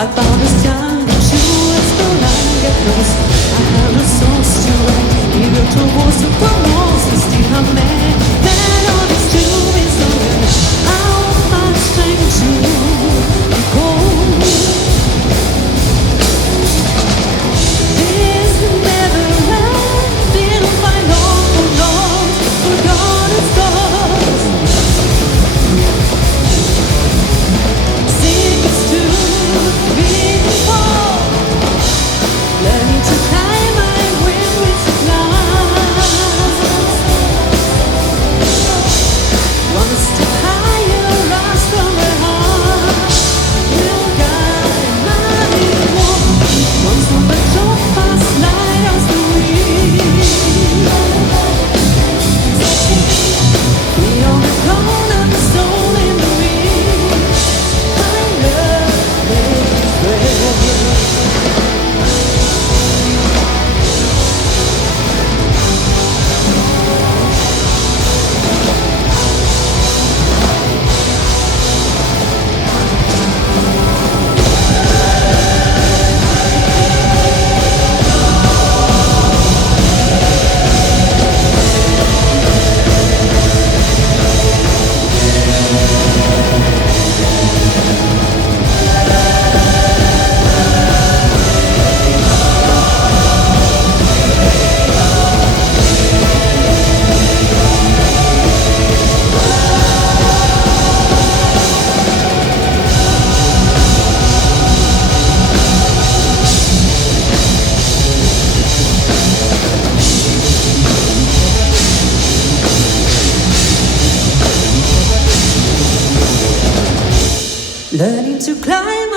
I found a stand to explore and get lost. I have a source to write, eager towards the promotes and still I'm mad. That all this to me so good. I want my strength to go. This never ending fight long for long, forgotten stars. Secrets to being fall. Learning to climb my wings with glass. One step higher, rise from the heart. Will guide my walk. Once on the top, past light as the wind. We on the corner, the soul in the wind. I love this way. Learning to climb